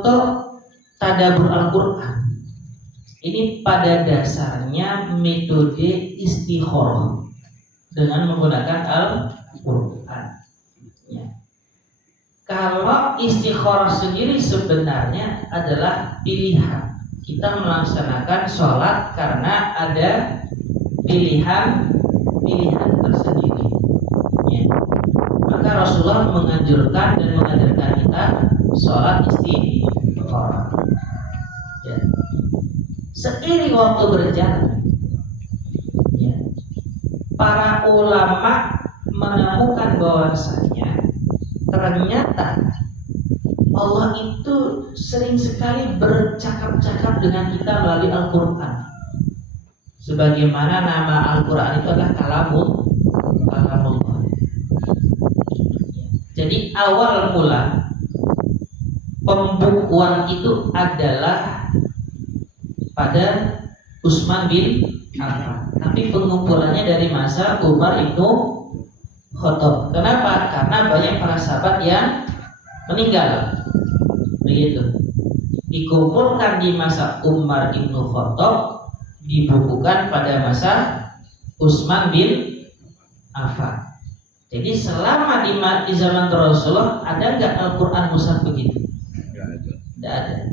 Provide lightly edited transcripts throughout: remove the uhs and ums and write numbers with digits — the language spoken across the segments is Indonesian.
untuk tadabbur Al-Quran ini pada dasarnya metode istikharah dengan menggunakan Al-Quran. Ya. Kalau istikharah sendiri sebenarnya adalah pilihan. Kita melaksanakan sholat karena ada pilihan tersendiri. Ya. Maka Rasulullah menganjurkan dan mengajarkan kita sholat istikharah. Ya. Seiring waktu berjalan, ya, para ulama menemukan bahwasanya ternyata Allah itu sering sekali bercakap-cakap dengan kita melalui Al-Quran. Sebagaimana nama Al-Quran itu adalah Kalamullah. Jadi awal mula pembukuan itu adalah pada Utsman bin Affan, tapi pengumpulannya dari masa Umar ibnu Khattab. Kenapa? Karena banyak para sahabat yang meninggal. Begitu. Dikumpulkan di masa Umar ibnu Khattab, dibukukan pada masa Utsman bin Affan. Jadi selama di zaman Rasulullah ada nggak Al-Quran mushaf begitu? Tidak ada.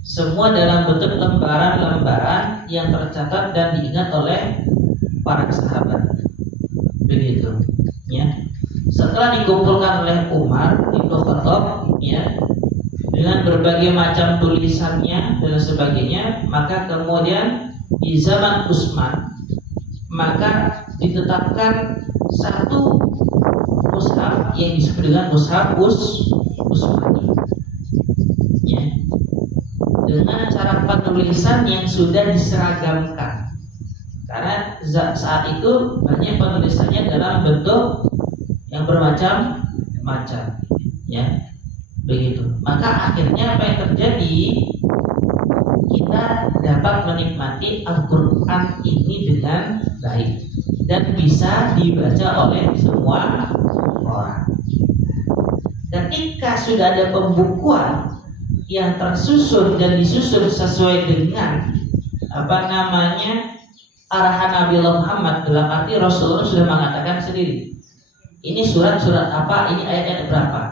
Semua dalam bentuk lembaran-lembaran yang tercatat dan diingat oleh para sahabat. Begitu, ya. Setelah dikumpulkan oleh Umar ibnu Khattab, ya, dengan berbagai macam tulisannya dan sebagainya, maka kemudian di zaman Utsman maka ditetapkan satu mushaf yang disebut dengan mushaf Utsmani, ya, dengan cara penulisan yang sudah diseragamkan. Karena saat itu banyak penulisannya dalam bentuk yang bermacam-macam, ya, begitu. Maka akhirnya apa yang terjadi? Kita dapat menikmati Al-Quran ini dengan baik dan bisa dibaca oleh semua orang. Ketika sudah ada pembukuan yang tersusun dan disusun sesuai dengan arahan Nabi Muhammad, dalam arti Rasulullah sudah mengatakan sendiri, ini surat-surat apa, ini ayat-ayat berapa,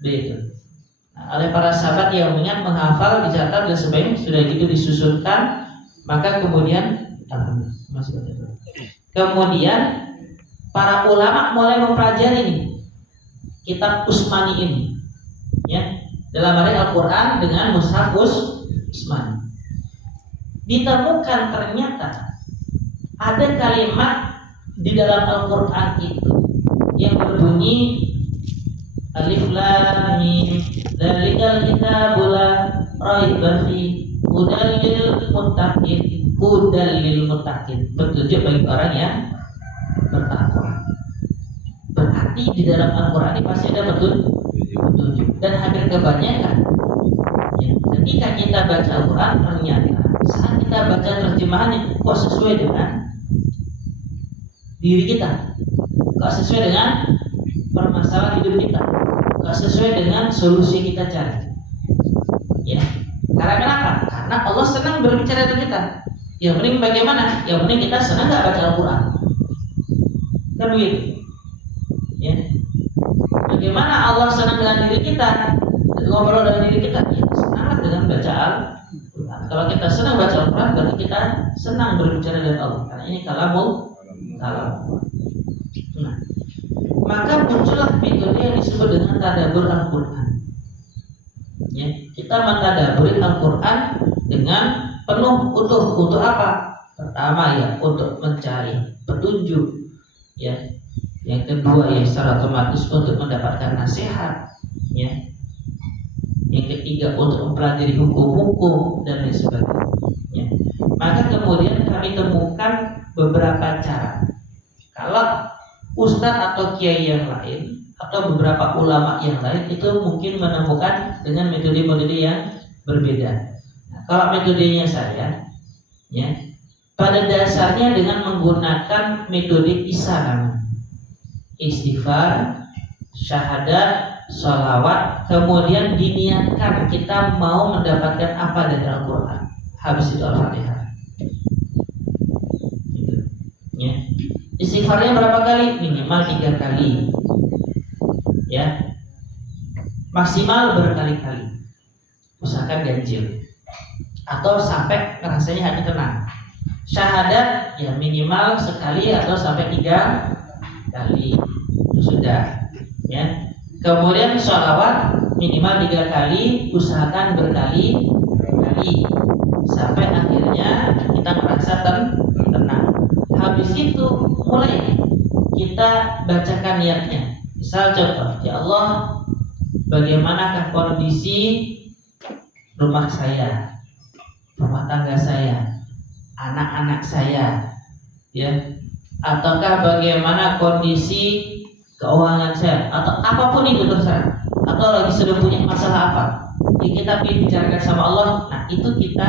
begitu. Nah, oleh para sahabat yang ingat menghafal, dicatat dan sebagainya, sudah gitu disusunkan, maka kemudian para ulama mulai mempelajari ini kitab Utsmani ini, ya, dalam arti Al-Quran dengan mushaf Utsmani. Ditemukan ternyata ada kalimat di dalam Al-Quran itu yang berbunyi Alif Lam Mim Dzalikal kitabul la raiba fihi hudal lil muttaqin, petunjuk bagi orang yang bertakwa. Berarti di dalam Al-Quran ini pasti ada petunjuk. Dan hampir kebanyakan, ya, ketika kita baca Al-Quran ternyata saat kita baca terjemahannya kok sesuai dengan diri kita, kok sesuai dengan permasalahan hidup kita, kok sesuai dengan solusi yang kita cari, ya. Karena kenapa? Karena Allah senang berbicara dengan kita. Yang penting bagaimana? Yang penting kita senang nggak baca Al-Quran, kan begitu, ya. Bagaimana Allah senang dengan diri kita, ngobrol dengan diri kita, ya senang dengan baca Al-Quran. Kalau kita senang baca Al-Quran, berarti kita senang berbicara dengan Allah, karena ini kalam. Nah, maka muncullah metode yang disebut dengan tadabbur Al-Quran. Ya, kita mentadabburi Al-Quran dengan penuh utuh. Untuk apa? Pertama, ya, untuk mencari petunjuk, ya. Yang kedua, ya, secara otomatis untuk mendapatkan nasihat, ya. Yang ketiga, untuk mempelajari hukum-hukum dan lain sebagainya. Maka kemudian kami temukan beberapa cara. Kalau ustadz atau kiai yang lain atau beberapa ulama yang lain itu mungkin menemukan dengan metode-metode yang berbeda. Nah, kalau metodenya saya, ya, pada dasarnya dengan menggunakan metode istighfar, syahadat, sholawat, kemudian diniatkan kita mau mendapatkan apa dari Al-Quran. Habis itu Al-Fatihah. Gitu. Ya. Istighfarnya berapa kali? Minimal 3 kali. Ya. Maksimal berkali-kali. Usahakan ganjil. Atau sampai rasanya hati tenang. Syahadat ya minimal sekali atau sampai 3 kali. Itu sudah. Ya. Kemudian sholawat minimal 3 kali, usahakan berkali-kali sampai akhirnya kita merasa tenang. Habis itu mulai kita bacakan niatnya. Misal contoh, ya Allah, bagaimanakah kondisi rumah saya, rumah tangga saya, anak-anak saya, ya, ataukah bagaimana kondisi keuangan saya, atau apapun itu terserah, atau lagi sedang punya masalah apa yang kita bicarakan sama Allah. Nah itu kita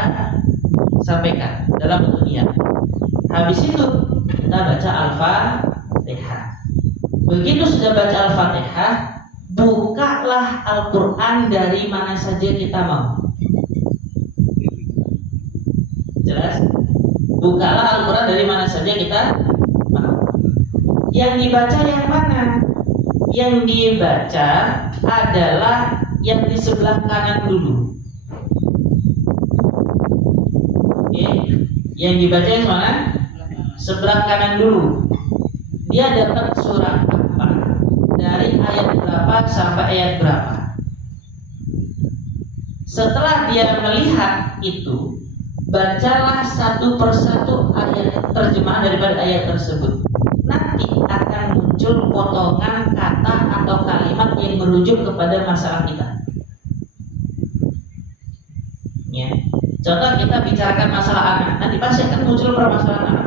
sampaikan dalam bentuk niat. Habis itu kita baca Al-Fatihah. Begitu sudah baca Al-Fatihah, bukalah Al-Quran dari mana saja kita mau. Jelas? Bukalah Al-Quran dari mana saja kita mau. Yang dibaca yang mana? Yang dibaca adalah yang di sebelah kanan dulu. Oke? Yang dibaca yang mana? Sebelah kanan dulu. Dia dapat surat apa? Dari ayat berapa sampai ayat berapa? Setelah dia melihat itu, bacalah satu persatu ayat terjemahan daripada ayat tersebut. Nanti akan muncul potongan kata atau kalimat yang merujuk kepada masalah kita. Ya. Contoh kita bicarakan masalah anak, nanti pasti akan muncul permasalahan anak.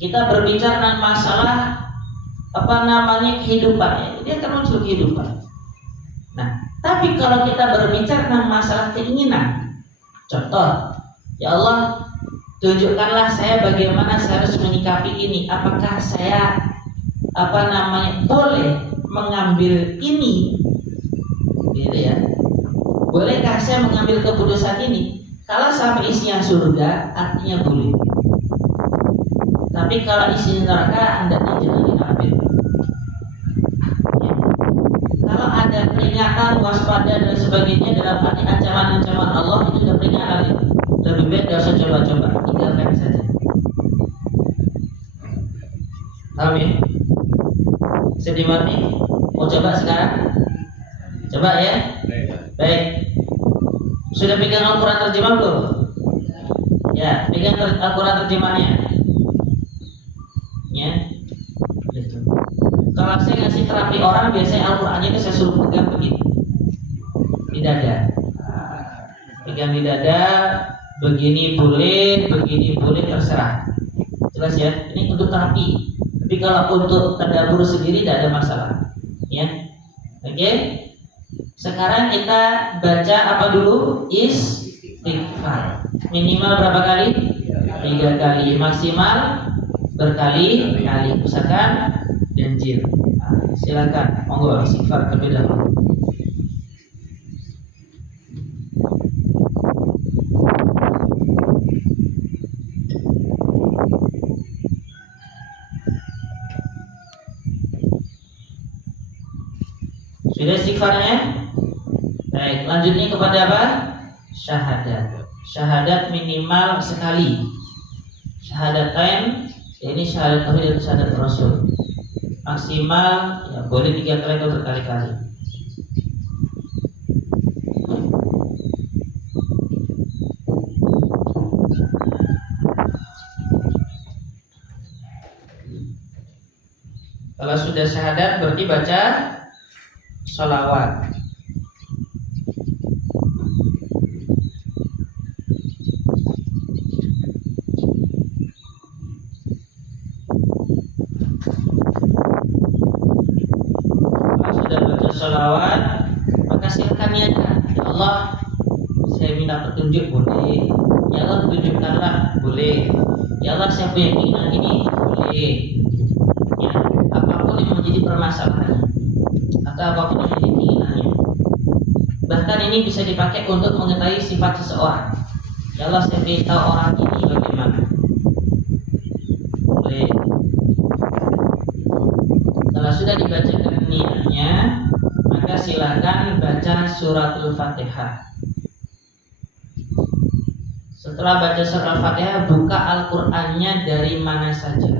Kita berbicara tentang masalah kehidupan, dia akan muncul kehidupan. Nah, tapi kalau kita berbicara tentang masalah keinginan, contoh, ya Allah, tunjukkanlah saya bagaimana saya harus menyikapi ini. Apakah saya boleh mengambil ini? Gitu ya. Bolehkah saya mengambil keputusan ini? Kalau sampai isinya surga, artinya boleh. Tapi kalau isinya neraka, hendaknya jangan diambil. Ya. Kalau ada peringatan, waspada dan sebagainya dalam arti ancaman-ancaman Allah, itu sudah peringatan itu. Lebih baik tidak usah coba-coba, tinggalkan saja. Paham ya? Sedih nih? Mau coba sekarang? Coba ya? Baik. Sudah pegang Al-Quran terjemah belum? Ya, pegang Al-Quran terjemahnya. Ya. Gitu. Kalau saya ngasih terapi orang, biasanya Al-Qurannya itu saya suruh pegang begini di dada. Pegang di dada. Begini boleh terserah. Jelas ya? Ini untuk terapi. Tapi kalau untuk tadabbur sendiri tidak ada masalah. Ya. Oke? Sekarang kita baca apa dulu? Istighfar. Minimal berapa kali? 3 kali. Maksimal berkali-kali. Usahakan ganjil. Silakan. Monggo istighfar terlebih dahulu. Sudah istighfarnya? Baik, lanjutnya kepada apa? Syahadat. Syahadat minimal sekali. Syahadatain, ini syahadat tauhid dan syahadat rasul. Maksimal ya boleh 3 kali atau berkali-kali. Kalau sudah syahadat berarti baca sholawat. Kalau sudah baca sholawat, maka silakan niatkan, ya Allah, saya minta petunjuk, boleh. Ya Allah, tunjukkanlah, boleh. Ya Allah, saya punya keinginan ini, boleh. Ya, apapun yang menjadi permasalahan. atau apapun yang menjadi keinginannya. Bahkan ini bisa dipakai untuk mengetahui sifat seseorang. Ya Allah, saya ingin tahu orang ini bagaimana. Boleh. Kalau sudah dibacakan niatnya, maka silakan baca suratul Fatihah. Setelah baca surat Al-Fatihah, buka Al-Qur'annya dari mana saja.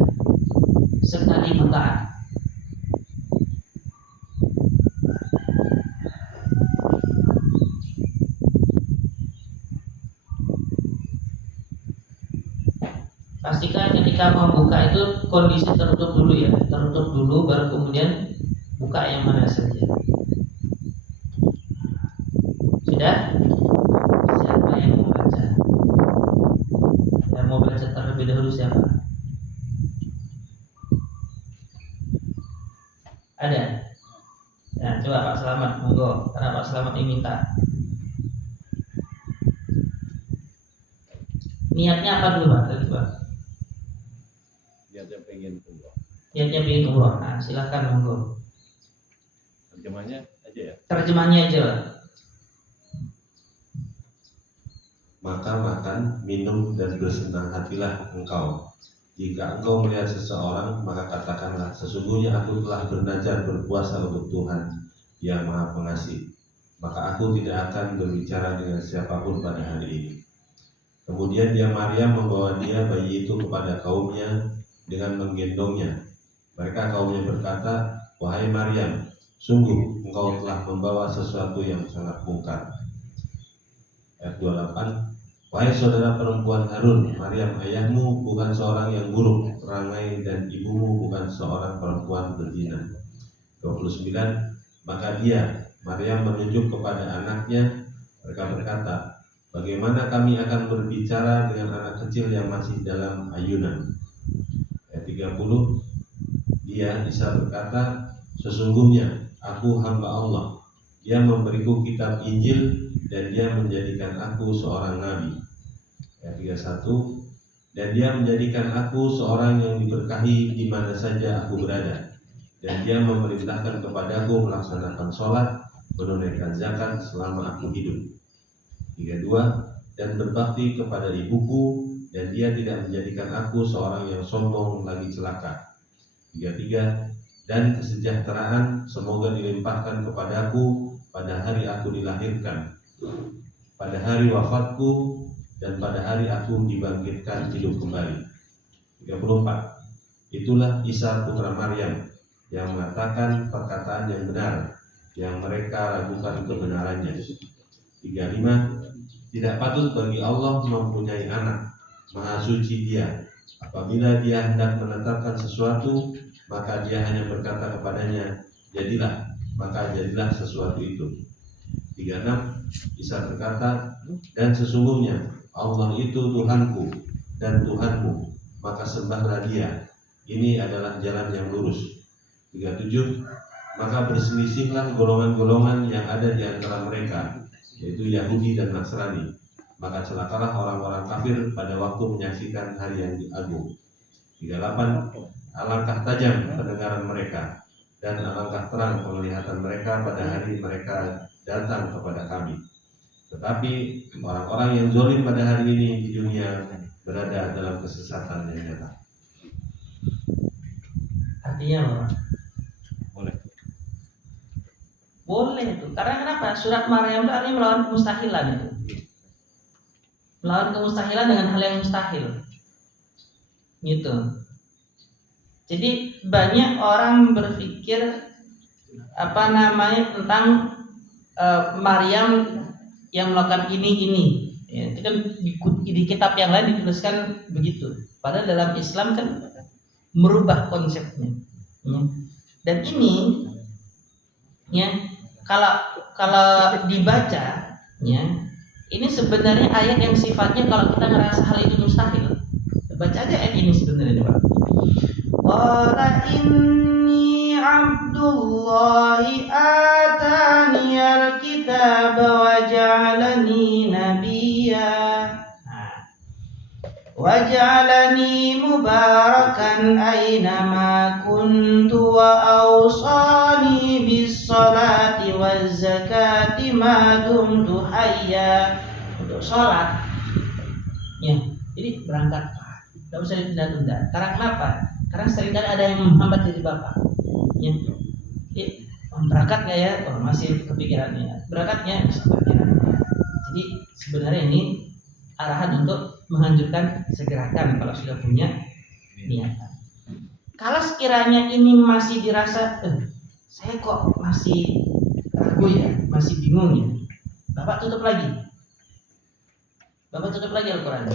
Sekali bukaan. Pastikan ketika membuka itu kondisi tertutup dulu ya, tertutup dulu baru kemudian buka yang mana saja. Sudah? Siapa yang mau baca? Yang mau baca terlebih dahulu siapa? Ada? Nah, coba Pak Selamat, monggo. Karena Pak Selamat yang minta. Niatnya apa dulu Pak? Tadi Pak? Niatnya pengen umroh. Niatnya pengen umroh. Nah, silakan monggo. Terjemahnya aja ya. Terjemahnya aja Pak. Maka makan, minum, dan bersenang hatilah engkau. Jika engkau melihat seseorang, maka katakanlah, sesungguhnya aku telah bernazar berpuasa untuk Tuhan yang Maha Pengasih. Maka aku tidak akan berbicara dengan siapapun pada hari ini. Kemudian dia Maryam membawa dia bayi itu kepada kaumnya dengan menggendongnya. Mereka kaumnya berkata, wahai Maryam, sungguh engkau telah membawa sesuatu yang sangat mungkar. Ayat 28. Wahai saudara perempuan Harun, Maryam ayahmu bukan seorang yang buruk, perangai, dan ibumu bukan seorang perempuan berzina. 29. Maka dia, Maryam, menunjuk kepada anaknya. Mereka berkata, bagaimana kami akan berbicara dengan anak kecil yang masih dalam ayunan? Ayat 30. Dia, Isa, berkata, sesungguhnya aku hamba Allah. Dia memberiku kitab Injil dan dia menjadikan aku seorang nabi. Ayat 31. Dan dia menjadikan aku seorang yang diberkahi di mana saja aku berada. Dan dia memerintahkan kepadaku melaksanakan sholat, menunaikan zakat selama aku hidup. 32. Dan berbakti kepada ibuku, dan dia tidak menjadikan aku seorang yang sombong lagi celaka. 33. Dan kesejahteraan semoga dilimpahkan kepadaku pada hari aku dilahirkan, pada hari wafatku, dan pada hari aku dibangkitkan hidup kembali. 34. Itulah Isa putra Maryam yang mengatakan perkataan yang benar, yang mereka ragukan kebenarannya. 35. Tidak patut bagi Allah mempunyai anak, Maha Suci Dia. Apabila Dia hendak menetapkan sesuatu, maka Dia hanya berkata kepadanya, jadilah, maka jadilah sesuatu itu. 36. Isa berkata, dan sesungguhnya Allah itu Tuhanku dan Tuhanmu, maka sembahlah Dia. Ini adalah jalan yang lurus. 37. Maka berselisihlah golongan-golongan yang ada di antara mereka, yaitu Yahudi dan Nasrani. Maka celakalah orang-orang kafir pada waktu menyaksikan hari yang agung. 38. Alangkah tajam pendengaran mereka, dan alangkah terang penglihatan mereka pada hari mereka datang kepada kami. Tetapi orang-orang yang zalim pada hari ini di dunia berada dalam kesesatan yang nyata. Artinya apa? Boleh. Boleh itu. Karena kenapa? Surat Maryam itu artinya melawan kemustahilan itu. Melawan kemustahilan dengan hal yang mustahil. Gitu. Jadi banyak orang berpikir tentang Maryam yang melakukan ini. Ya, itu kan di kitab yang lain dituliskan begitu. Padahal dalam Islam kan merubah konsepnya. Ya. Dan ini, ya, kalau dibaca, ya, ini sebenarnya ayat yang sifatnya kalau kita ngerasa hal itu mustahil, baca aja ayat ini sebenarnya, Pak. Qala inni abdullahi ataniyal kitaba wa ja'alani nabiyya wa ja'alani mubarakan aynama kuntu wa awsani bis sholati waz zakati ma dumtu hayya. Untuk sholat ya, jadi berangkat tidak usah ditunda-tunda. Karena kenapa? Karena seringkali ada yang menghambat diri bapak ya. Berangkat nggak ya? Oh, masih kepikirannya. Berangkatnya kepikirannya. Jadi sebenarnya ini arahan untuk menghancurkan segerakan kalau sudah punya niatan. Kalau sekiranya ini masih dirasa, saya kok masih ragu ya, masih bingung ya, bapak tutup lagi. Bapak tutup lagi Al-Quran.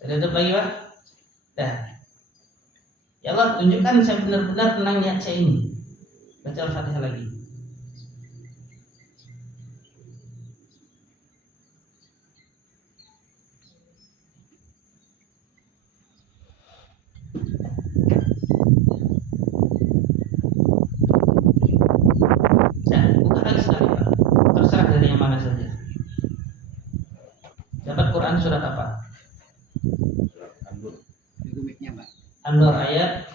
Saya tutup lagi Pak. Dah. Ya Allah, tunjukkan saya benar-benar tenang niat saya ini. Baca Al-Fatihah lagi. Nah, buka lagi sekali Pak. Terserah dari yang mana saja. Dapat Quran surat apa? Surat An-Nur. An-Nur ayat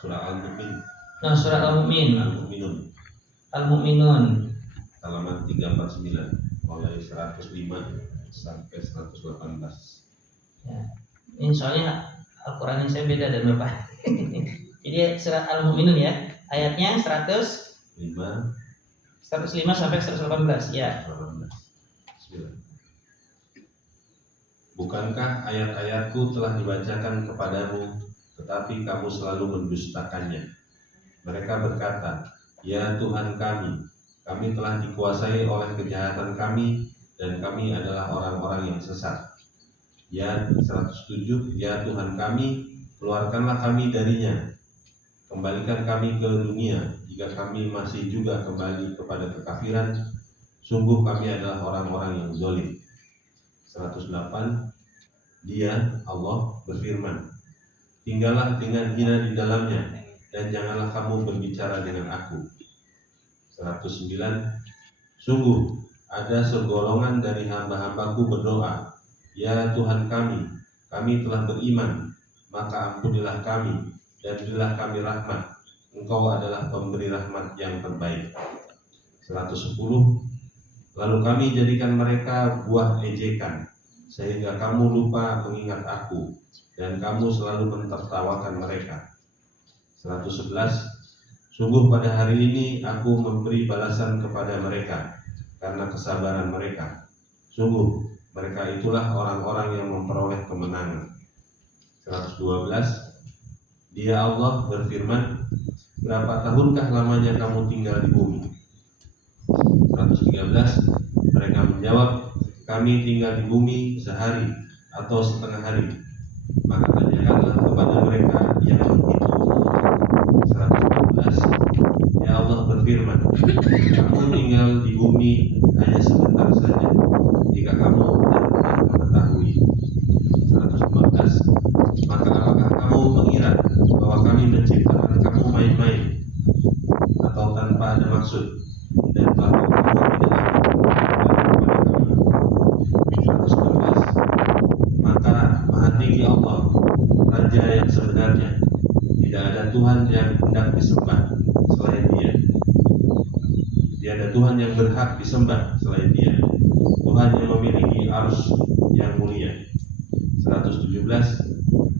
Surah Al-Mu'min. Nah, surat Al-Mu'min. Al-Mu'minun. Al-Mu'minun. Halaman 349 mulai 105 sampai 118. Ya. Ini soalnya Al-Quran yang saya beda dan Bapak. Jadi surat Al-Mu'minun ya, ayatnya 105 sampai 118 ya. 18. Bismillah. Bukankah ayat-ayatku telah dibacakan kepadamu, tetapi kamu selalu mendustakannya? Mereka berkata, ya Tuhan kami telah dikuasai oleh kejahatan kami, dan kami adalah orang-orang yang sesat. Ya 107, ya Tuhan kami, keluarkanlah kami darinya. Kembalikan kami ke dunia, jika kami masih juga kembali kepada kekafiran, sungguh kami adalah orang-orang yang zalim. 108, Dia, Allah, berfirman, tinggallah dengan hina di dalamnya, dan janganlah kamu berbicara dengan aku. 109, sungguh ada segolongan dari hamba-hambaku berdoa, ya Tuhan kami telah beriman, maka ampunilah kami, dan berilah kami rahmat, Engkau adalah pemberi rahmat yang terbaik. 110, lalu kami jadikan mereka buah ejekan, sehingga kamu lupa mengingat aku, dan kamu selalu mentertawakan mereka. 111, sungguh pada hari ini aku memberi balasan kepada mereka karena kesabaran mereka. Sungguh mereka itulah orang-orang yang memperoleh kemenangan. 112, Dia Allah berfirman, berapa tahunkah lamanya kamu tinggal di bumi? 113, mereka menjawab, kami tinggal di bumi sehari atau setengah hari. Maka tanyakanlah kepada mereka yang menghitung. 114, ya Allah berfirman, kamu tinggal di bumi hanya sebentar saja, jika kamu benar-benar mengetahui. 115, maka apakah kamu mengira bahwa kami menciptakan kamu main-main atau tanpa ada maksud, dan bahwa kamu tidak akan kepada kami? 119, maka Maha Tinggi Allah, Raja yang sebenarnya, tidak ada Tuhan yang hendak disembah selain Dia. Tiada Tuhan yang berhak disembah selain Dia. Tuhan yang memiliki arsy yang mulia. 117,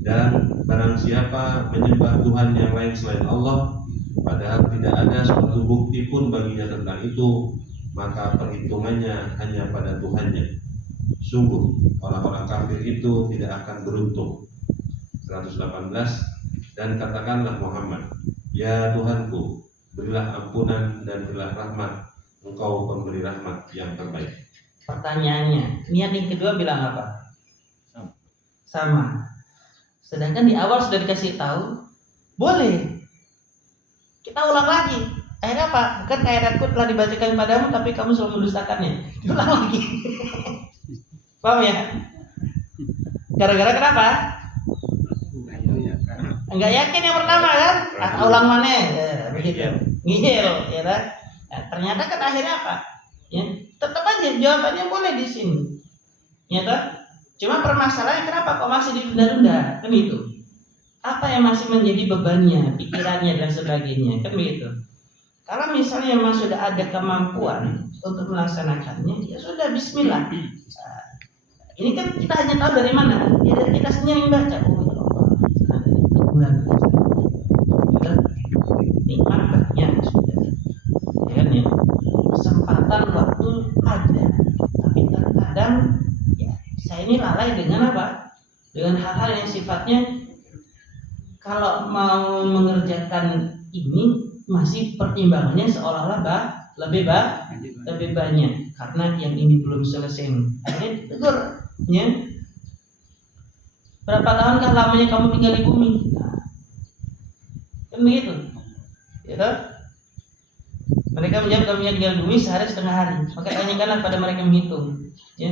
dan barang siapa menyembah Tuhan yang lain selain Allah, padahal tidak ada suatu bukti pun baginya tentang itu, maka perhitungannya hanya pada Tuhannya. Sungguh orang-orang kafir itu tidak akan beruntung. 118, dan katakanlah Muhammad, ya Tuhanku, berilah ampunan dan berilah rahmat, Engkau pemberi rahmat yang terbaik. Pertanyaannya, niat yang kedua bilang apa? Sama. Sedangkan di awal sudah dikasih tahu, boleh. Kita ulang lagi. Akhirnya apa? Bukan ayatku telah dibacakan padamu, tapi kamu selalu mendustakannya. Ulang lagi. Paham ya? Gara-gara kenapa? Enggak yakin yang pertama kan? Ulang mana? Begitu. Ngihil, ya kan? Nah, ternyata kan akhirnya apa? Ya, tetap aja jawabannya boleh di sini. Ya kan? Cuma permasalahannya kenapa kok masih ditunda-tunda? Kan itu. apa yang masih menjadi bebannya, pikirannya dan sebagainya, kan begitu. Kalau misalnya memang sudah ada kemampuan untuk melaksanakannya, ya sudah Bismillah. Nah, ini kan kita hanya tahu dari mana? Ya dari kita sendiri yang baca. Oh ya Allah, ada teguran, sudah nikmat banyak sudah. Ya kan ya. Kesempatan waktu ada, tapi terkadang ya saya ini lalai dengan apa? Dengan hal-hal yang sifatnya kalau mau mengerjakan ini masih pertimbangannya seolah-olah lebih banyak karena yang ini belum selesai. Akhirnya ditegur, ya. Berapa tahunkah lamanya kamu tinggal di bumi? Nah, kan begitu, gitu. Mereka menjawab kami tinggal di bumi sehari setengah hari. Maka tanyakanlah pada mereka menghitung, ya.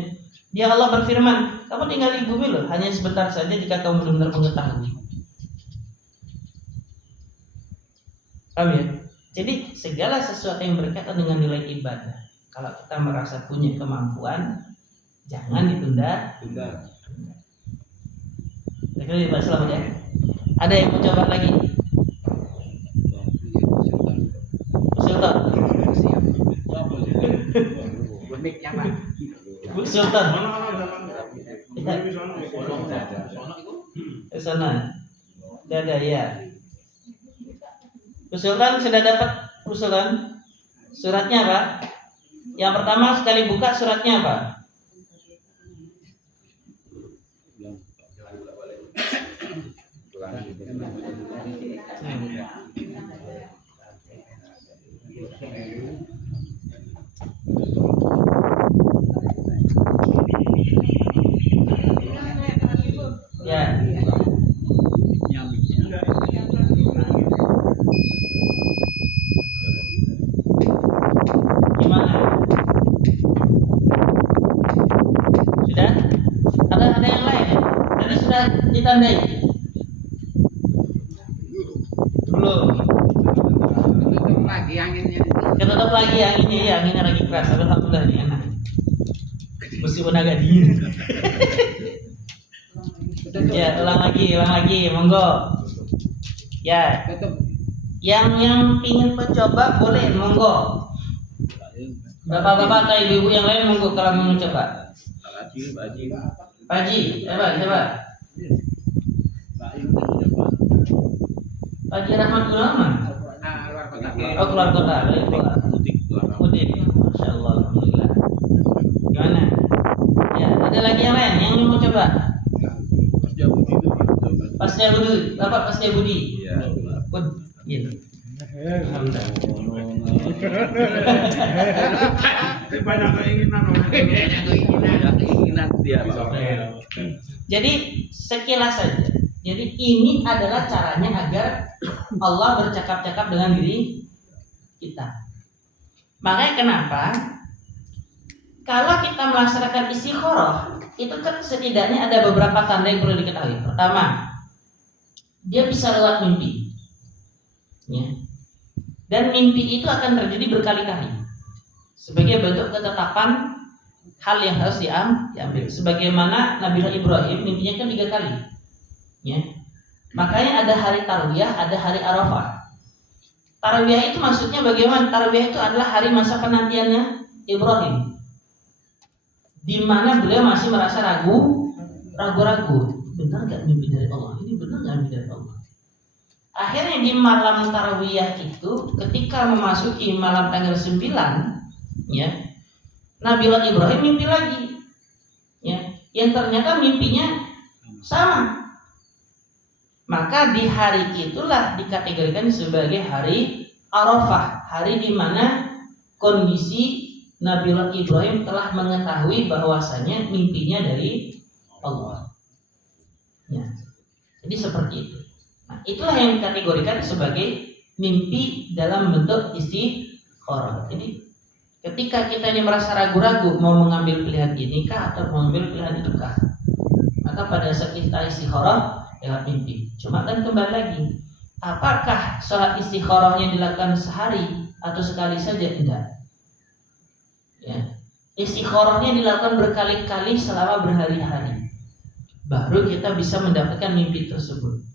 Dia Allah berfirman, kamu tinggal di bumi loh, hanya sebentar saja jika kamu benar-benar mengetahui. Paham ya? Jadi segala sesuatu yang berkaitan dengan nilai ibadah, kalau kita merasa punya kemampuan, jangan ditunda. Sekali Pak Selamat ya. Ada yang mau coba lagi? Sultan. Bu Sultan. Ke sana. Dada ya. Bu Sultan sudah dapat Bu Sultan? Suratnya apa? Yang pertama sekali buka suratnya apa? Ya. Gimana? Sudah? Ada yang lain ya? Tadi sudah ditandai? Belum. Ketutup lagi anginnya, ya anginnya lagi keras. Alhamdulillah ini enak. Meskipun agak dingin. Ya, ulang lagi, monggo. Ya, yang ingin mencoba boleh, monggo. Bapak-bapak atau ibu-ibu yang lain monggo kalau mau mencoba. Pak Haji, coba. Pak Haji Rahmat Ulama. Oh, keluar kota. Mudik. Masya Allah, alhamdulillah. Gimana? Ya, ada lagi yang lain yang mau coba? Pasnya Budi, Bapak Pasnya Budi. Iya. Gitu. Alhamdulillah. Banyak keinginan dia. Jadi sekilas saja. Jadi ini adalah caranya agar Allah bercakap-cakap dengan diri kita. Makanya kenapa kalau kita melaksanakan istikharah itu kan setidaknya ada beberapa tanda yang perlu diketahui. Pertama, dia bisa lewat mimpi, ya. Dan mimpi itu akan terjadi berkali-kali sebagai bentuk ketetapan hal yang harus diambil. Sebagaimana Nabi Ibrahim mimpinya kan 3 kali, ya. Makanya ada hari Tarwiyah, ada hari Arafah. Tarwiyah itu maksudnya bagaimana? Tarwiyah itu adalah hari masa penantiannya Ibrahim, di mana beliau masih merasa ragu-ragu. Benar gak mimpi dari Allah? Ini benar gak mimpi dari Allah? Akhirnya di malam Tarwiyah itu, ketika memasuki malam tanggal 9, ya, Nabiullah Ibrahim mimpi lagi, ya, yang ternyata mimpinya sama. Maka di hari itulah dikategorikan sebagai hari Arafah, hari di mana kondisi Nabiullah Ibrahim telah mengetahui bahwasanya mimpinya dari Allah. Ya. Jadi seperti itu. Nah, itulah yang dikategorikan sebagai mimpi dalam bentuk istikharah. Jadi ketika kita ini merasa ragu-ragu mau mengambil pilihan ini kah atau mengambil pilihan itu kah, maka pada saat kita istikharah lewat mimpi. Cuma kan kembali lagi, apakah sholat istikharahnya dilakukan sehari atau sekali saja? Tidak. Ya. Istikharahnya dilakukan berkali-kali selama berhari-hari, baru kita bisa mendapatkan mimpi tersebut.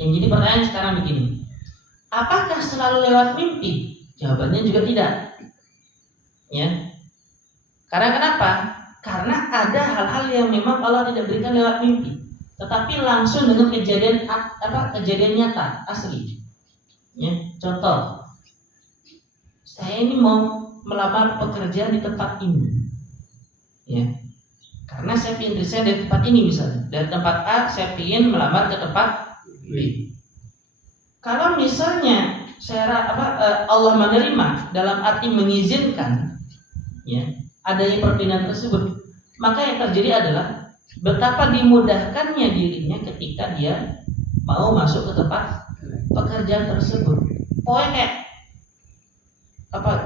Yang jadi pertanyaan sekarang begini, apakah selalu lewat mimpi? Jawabannya juga tidak. Ya. Karena kenapa? Karena ada hal-hal yang memang Allah tidak berikan lewat mimpi, tetapi langsung dengan kejadian nyata, asli. Ya, contoh, saya ini mau melamar pekerjaan di tempat ini. Ya. Karena saya ingin resign dari tempat ini misalnya. Dari tempat A saya ingin melamar ke tempat B. Kalau misalnya Allah menerima dalam arti mengizinkan ya adanya perpindahan tersebut, maka yang terjadi adalah betapa dimudahkannya dirinya ketika dia mau masuk ke tempat pekerjaan tersebut. Pokoknya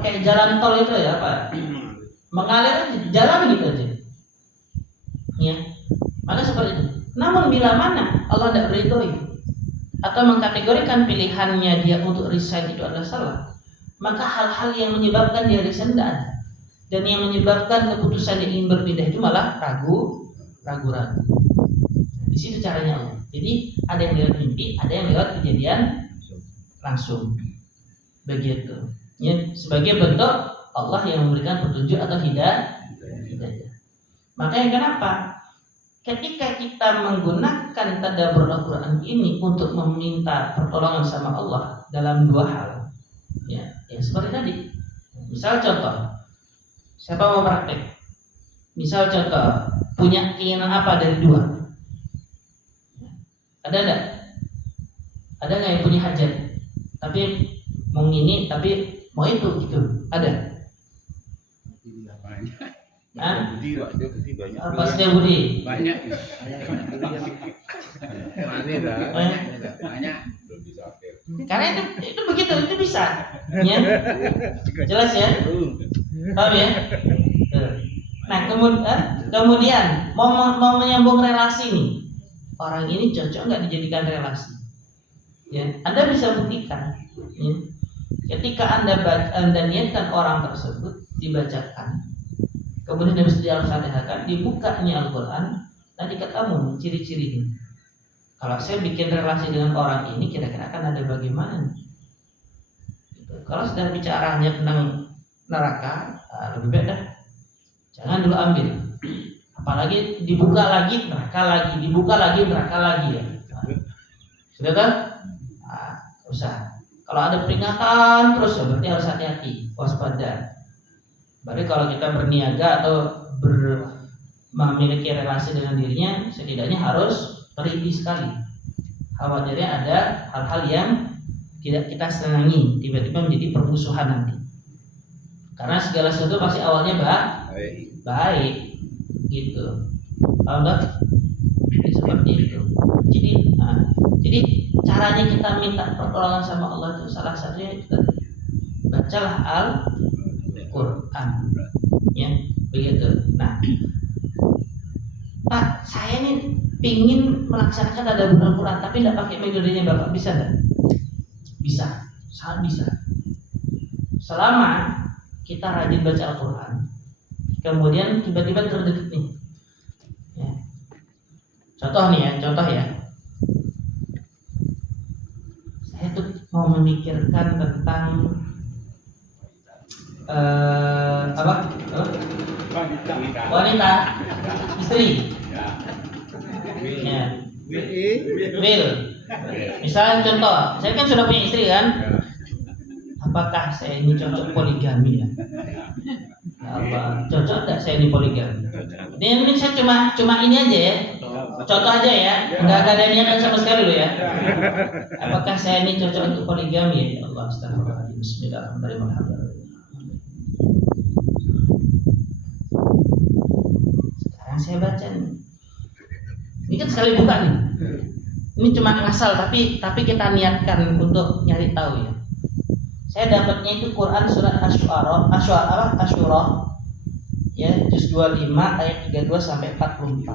kayak jalan tol itu ya, mengalir aja, jalan gitu aja. Ya, maka seperti itu. Namun bila mana Allah tidak beridhoi atau mengkategorikan pilihannya dia untuk resign itu adalah salah, maka hal-hal yang menyebabkan dia resign tidak ada, dan yang menyebabkan keputusan dia ingin berpindah itu malah ragu-ragu. Di situ caranya Allah. Jadi ada yang lewat mimpi, ada yang lewat kejadian langsung. Begitu. Ya, sebagai bentuk Allah yang memberikan petunjuk atau hidayah. Makanya kenapa? Ketika kita menggunakan tadabbur Al-Quran ini untuk meminta pertolongan sama Allah dalam dua hal, ya seperti tadi. Misal contoh, siapa mau praktek? Misal contoh, punya keinginan apa dari dua? Ada nggak? Ada nggak yang punya hajat? Tapi mau ini, tapi mau itu gitu? Ada? Budi banyak. Apa setiap Budi? Banyak. Banyak. Karena itu begitu, itu bisa. Ya. Jelas ya? Paham ya? Nah, kemudian mau menyambung relasi nih. Orang ini cocok nggak dijadikan relasi? Ya, Anda bisa buktikan. Ya. Ketika Anda niatkan orang tersebut dibacakan, kemudian habis dial-fatihahkan, dibukanya Al-Quran, nanti ketemu ciri-cirinya. Kalau saya bikin relasi dengan orang ini, kira-kira akan ada bagaimana? Gitu. Kalau sudah bicaranya tentang neraka, lebih baik dah jangan dulu ambil. Apalagi dibuka lagi, neraka lagi, dibuka lagi, neraka lagi ya. Sudah kan? Usah. Kalau ada peringatan terus, berarti harus hati-hati, waspada. Berarti kalau kita berniaga atau memiliki relasi dengan dirinya, setidaknya harus teliti sekali. Khawatirnya ada hal-hal yang tidak kita senangi, tiba-tiba menjadi permusuhan nanti. Karena segala sesuatu pasti awalnya baik, gitu. Paham nggak? Seperti itu. Jadi caranya kita minta pertolongan sama Allah itu salah satunya itu bacalah Al-Quran, ya begitu. Nah, Pak, saya ini pingin melaksanakan tadabbur Al-Quran tapi tidak pakai metodenya Bapak, bisa nggak? Bisa, sangat bisa. Selama kita rajin baca Al-Quran, kemudian tiba-tiba terdetik nih. Ya. Contoh ya. Saya tuh mau memikirkan tentang wanita, istri. Ya. Will. Misalnya contoh, saya kan sudah punya istri kan. Apakah saya ini cocok poligami ya? Apa cocok tidak saya ini poligami? Ini saya cuma ini aja ya. Contoh aja ya, nggak ada niatan sama sekali loh ya. Apakah saya ini cocok untuk poligami ya? Allah, astagfirullahaladzim, bismillahirrahmanirrahim. Sekarang saya baca nih. Ini kan sekali buka nih. Ini cuma ngasal tapi kita niatkan untuk nyari tahu ya. Saya dapatnya itu Quran surat Asyura ya, juz 25 ayat 32 sampai 44.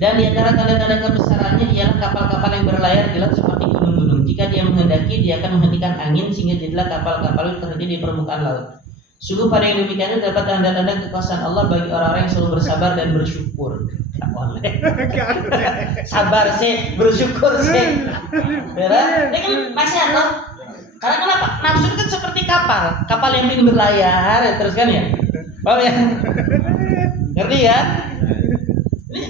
Dan di antara tanda-tanda kebesarannya ialah kapal-kapal yang berlayar di laut seperti gunung-gunung. Jika dia menghendaki, dia akan menghentikan angin sehingga jadilah kapal-kapal itu terjadi di permukaan laut. Sungguh pada yang demikian itu dapat tanda-tanda kekuasaan Allah bagi orang-orang yang selalu bersabar dan bersyukur. Gak boleh. Sabar sih, bersyukur sih. Benar? Ini kan nasihat loh. Karena kenapa? Nafsu itu kan seperti kapal yang ingin berlayar, terus kan ya. Paham ya? Ngerti ya? Ini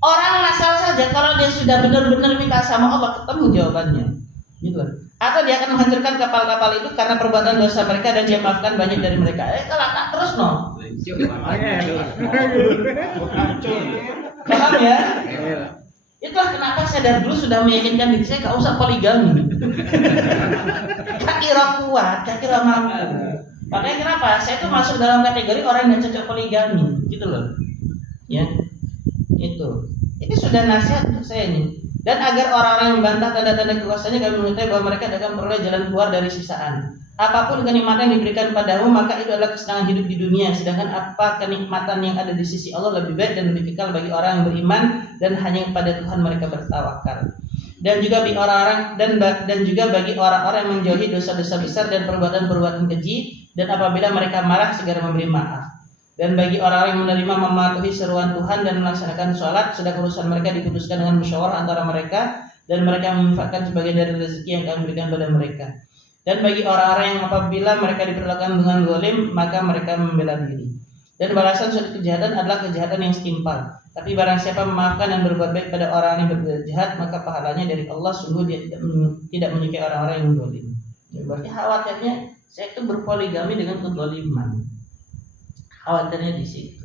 orang asal saja kalau dia sudah benar-benar minta sama Allah ketemu jawabannya. Gitu. Atau dia akan menghancurkan kapal-kapal itu karena perbuatan dosa mereka dan dia maafkan banyak dari mereka. Kalau tak terus no. Paham ya? Itulah kenapa saya dari dulu sudah meyakinkan diri saya gak usah poligami. Gak kira kuat, gak kira mampu. Makanya kenapa? Saya itu masuk dalam kategori orang yang cocok poligami, gitu loh. Ya, itu. Ini sudah nasihat untuk saya ini. Dan agar orang-orang yang membantah tanda-tanda kekuasaannya kami mengetahui bahwa mereka akan memperoleh jalan keluar dari sisaan. Apapun kenikmatan yang diberikan padamu maka itu adalah kesenangan hidup di dunia. Sedangkan apa kenikmatan yang ada di sisi Allah lebih baik dan lebih kekal bagi orang yang beriman dan hanya kepada Tuhan mereka bertawakal. Dan juga bagi orang-orang yang menjauhi dosa-dosa besar dan perbuatan-perbuatan keji dan apabila mereka marah segera memberi maaf. Dan bagi orang-orang yang menerima mematuhi seruan Tuhan dan melaksanakan sholat, sedang urusan mereka diputuskan dengan musyawarah antara mereka dan mereka menginfakkan sebagian dari rezeki yang kami berikan pada mereka. Dan bagi orang-orang yang apabila mereka diperlakukan dengan zalim, maka mereka membela diri. Dan balasan suatu kejahatan adalah kejahatan yang setimpal. Tapi barang siapa memaafkan dan berbuat baik pada orang yang berbuat jahat, maka pahalanya dari Allah. Sungguh dia tidak menyukai orang-orang yang zalim. Berarti khawatirnya saya itu berpoligami dengan kezaliman. Khawatirnya di situ.